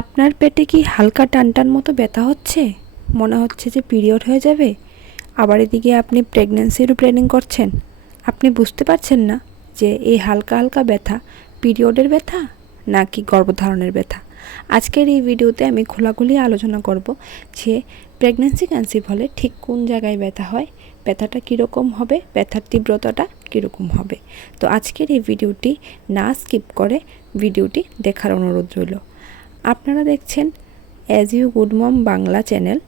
আপনার পেটে কি হালকা টানটান মতো ব্যথা হচ্ছে? মনে হচ্ছে যে পিরিয়ড হয়ে যাবে। আবার এদিকে আপনি প্রেগনেন্সিরও প্ল্যানিং করছেন। আপনি বুঝতে পারছেন না যে এই হালকা হালকা ব্যথা পিরিয়ডের ব্যথা নাকি গর্ভধারণের ব্যথা? আজকের এই ভিডিওতে আমি খোলাখুলি আলোচনা করব যে প্রেগনেন্সি কনসিভ হলে ঠিক কোন জায়গায় ব্যথা হয়, ব্যথাটা কীরকম হবে, ব্যথার তীব্রতাটা কীরকম হবে। তো আজকের এই ভিডিওটি না স্কিপ করে ভিডিওটি দেখার অনুরোধ রইল। আপনারা দেখছেন as you good mom Bangla channel.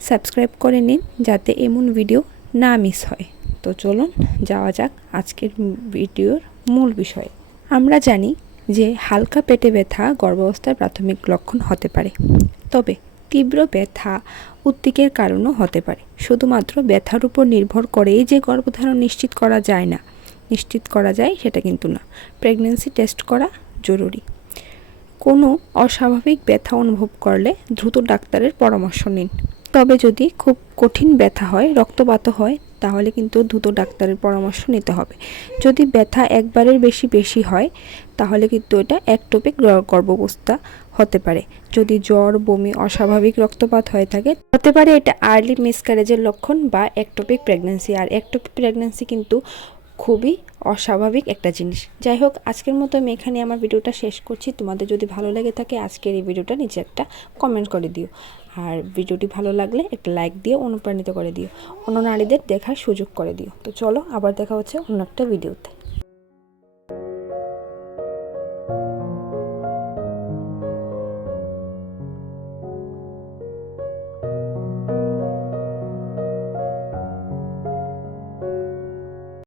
Subscribe করে নিন যাতে এমন ভিডিও না মিস হয়। তো চলুন যাওয়া যাক আজকের ভিডিওর মূল বিষয়ে। আমরা জানি যে হালকা পেটে ব্যথা গর্ভাবস্থার প্রাথমিক লক্ষণ হতে পারে। তবে তীব্র ব্যথা উদ্বেগের কারণও হতে পারে। শুধুমাত্র ব্যথার উপর নির্ভর করেই যে গর্ভধারণ নিশ্চিত করা যায় না। নিশ্চিত করা যায় সেটা কিন্তু না। প্রেগনেন্সি টেস্ট করা জরুরি। কোনো অস্বাভাবিক ব্যথা অনুভব করলে দ্রুত ডাক্তারের পরামর্শ নিন। তবে যদি খুব কঠিন ব্যথা হয়, রক্তপাত হয়, তাহলে কিন্তু দ্রুত ডাক্তারের পরামর্শ নিতে হবে। যদি ব্যথা একবারের বেশি বেশি হয়, তাহলে কিন্তু এটা একটোপিক গর্ভাবস্থা হতে পারে। যদি জ্বর, বমি, অস্বাভাবিক রক্তপাত হয়ে থাকে, হতে পারে এটা আর্লি মিসক্যারেজের লক্ষণ বা একটোপিক প্রেগনেন্সি আর একটোপিক প্রেগনেন্সি কিন্তু খুবই অস্বাভাবিক একটা জিনিস। যাই হোক, আজকের মতো আমি এখানে আমার ভিডিওটা শেষ করছি। তোমাদের যদি ভালো লেগে থাকে, আজকের এই ভিডিওটা নিচে একটা কমেন্ট করে দিও। আর ভিডিওটি ভালো লাগলে একটা লাইক দিয়ে অনুপ্রাণিত করে দিও। অন্য নারীদের দেখার সুযোগ করে দিও। তো চলো, আবার দেখা হচ্ছে অন্য একটা ভিডিওতে